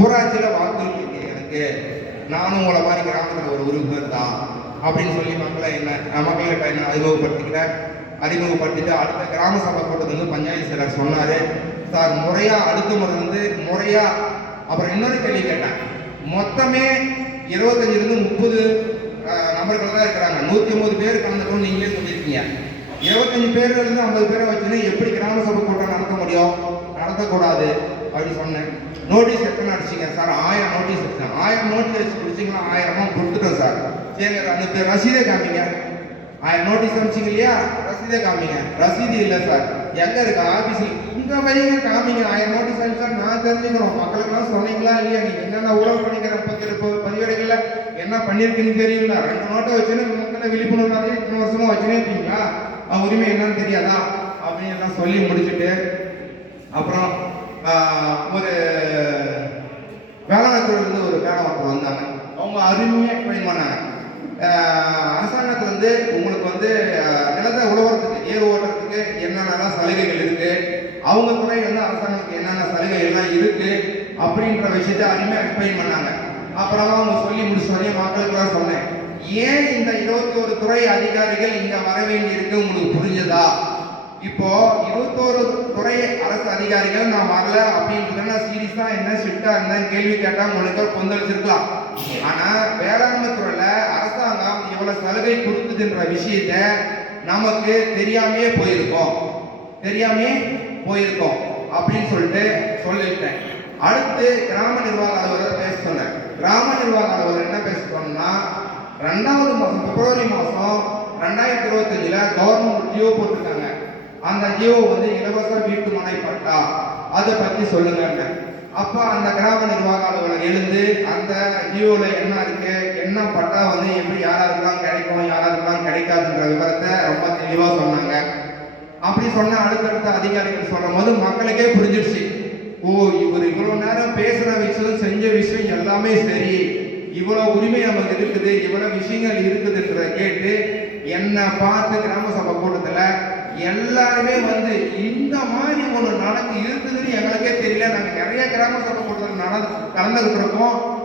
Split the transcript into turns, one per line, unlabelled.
ஊராட்சியில் வாக்குறுதி இருக்கு எனக்கு. நானும் உங்களை மாதிரி கிராமத்தில் ஒரு உறுப்பினர் தான். அப்படின்னு சொல்லி மக்களை என்ன மக்களை மக்கள்கிட்ட என்ன அறிமுகப்படுத்திக்கிட்டேன். அறிமுகப்படுத்திட்டு அடுத்த கிராம சபை கூட்டத்தில் வந்து பஞ்சாயத்து செயலர் சொன்னார். சார் முறையாக அடுத்த முறை வந்து முறையாக அப்புறம் இன்னொரு கேள்வி கேட்டேன். மொத்தமே இருபத்தஞ்சிலிருந்து முப்பது நபர்கள் தான் இருக்கிறாங்க. நூற்றி ஐம்பது பேர் கலந்துக்கணும் நீங்களே சொல்லியிருக்கீங்க. இருபத்தஞ்சு பேர்லேருந்து ஐம்பது பேரை வச்சுன்னு எப்படி கிராம சபை கூட்டம் நடத்த முடியும்? நடத்தக்கூடாது. அப்படின்னு சொன்னேன். நோட்டீஸ் எத்தனை அடிச்சிங்க? சார் ஆயிரம் நோட்டீஸ் அடிச்சேன் ஆயிரம் நோட்டீஸ் அடிச்சிங்களா ஆயிரமா கொடுத்துட்டோம் சார். சரி அந்த பேர் ரசீதே காமிங்க. ஆயிரம் நோட்டீஸ் அனுப்பிச்சிங்க இல்லையா? ரசீதே காமிங்க. ரசீது இல்லை சார். எங்கே இருக்கு? ஆஃபீஸில் இந்த வைங்க காமிங்க. ஆயிரம் நோட்டீஸ் அனுப்பிச்சா நான் தெரிஞ்சுக்கிறோம் மக்களுக்கெல்லாம் சொன்னீங்களா இல்லையா? நீங்கள் என்னென்ன உறவு பண்ணிக்கிற பத்திர பதிவேடுகள்ல என்ன பண்ணியிருக்குன்னு தெரியல. ரெண்டு நோட்டை வச்சுன்னு மக்களை விழிப்புணர்வு நிறைய இத்தனை வருஷமாக வச்சுனே இருக்கீங்களா? அவங்க உரிமை என்னன்னு தெரியாதா? அப்படின்னு எல்லாம் சொல்லி முடிச்சுட்டு அப்புறம் ஆஹ், ஒரு வேளாண்துறையிலிருந்து ஒரு மேடம் ஒருத்தர் வந்தாங்க. அவங்க அருமையாக எக்ஸ்பிளைன் பண்ணாங்க. ஆஹ், வந்து உங்களுக்கு வந்து நிலத்தை உழவுறதுக்கு ஏர் ஓட்டுறதுக்கு என்னென்னலாம் சலுகைகள் இருக்கு? அவங்க துறையில இருந்து அரசாங்கத்துக்கு என்னென்ன சலுகைகள்லாம் இருக்கு? அப்படின்ற விஷயத்தை அருமையாக எக்ஸ்பிளைன் பண்ணாங்க. அப்புறமா அவங்க சொல்லி முடிச்சோடனே மக்களுக்குலாம் சொன்னேன். ஏன் இந்த இருபத்தி ஒரு துறை அதிகாரிகள் இங்கே வர வேண்டியிருக்கு? உங்களுக்கு புரிஞ்சதா? இப்போ இருபத்தோரு துறை அரசு அதிகாரிகள் நான் வரல அப்படின்றதுனா சீரியஸா என்ன ஸ்ட்ரிக்டா இருந்தேன் கேள்வி கேட்டா உங்களுக்கு கொந்தளிச்சிருக்கலாம். ஆனா வேளாண்மை துறையில அரசாங்கம் இவ்வளவு சலுகை கொடுக்குதுன்ற விஷயத்த நமக்கு தெரியாமையே போயிருக்கோம். தெரியாமையே போயிருக்கோம் அப்படின்னு சொல்லிட்டு சொல்லிட்டேன். அடுத்து கிராம நிர்வாக அலுவலர் பேச சொன்னேன் கிராம நிர்வாக அலுவலர் என்ன பேச சொன்னா ரெண்டாவது மாதம் பிப்ரவரி மாதம் ரெண்டாயிரத்தி இருபத்தஞ்சில் கவர்மெண்ட் ஜியோ போட்டிருக்காங்க. அந்த ஜியோ வந்து இலவச வீட்டு மனை பட்டா. அதை பற்றி சொல்லுங்க அப்ப அந்த கிராம நிர்வாக அலுவலர் எழுந்து அந்த ஜியோவில் என்ன இருக்கு என்ன பட்டா வந்து எப்படி யாராருக்கெல்லாம் கிடைக்கும் யாராருக்கெல்லாம் கிடைக்காதுன்ற விவரத்தை ரொம்ப தெளிவாக சொன்னாங்க. அப்படி சொன்ன அடுத்தடுத்த அதிகாரிகள் சொல்லும் போது மக்களுக்கே புரிஞ்சிருச்சு. ஓ இவர் இவ்வளவு நேரம் பேசுற விஷயம் செஞ்ச விஷயம் எல்லாமே சரி. இவ்வளவு உரிமை நமக்கு இருக்குது இவ்வளவு விஷயங்கள் இருக்குதுன்றத கேட்டு என்னை பார்த்து கிராம சபை கூட்டத்துல எல்லாருமே வந்து இந்த மாதிரி ஒன்று நடக்கு இருக்குதுன்னு எங்களுக்கே தெரியல. நாங்கள் நிறைய கிராம சபை கூட்டத்தில் நடந்து கலந்துகிட்டு இருக்கோம்.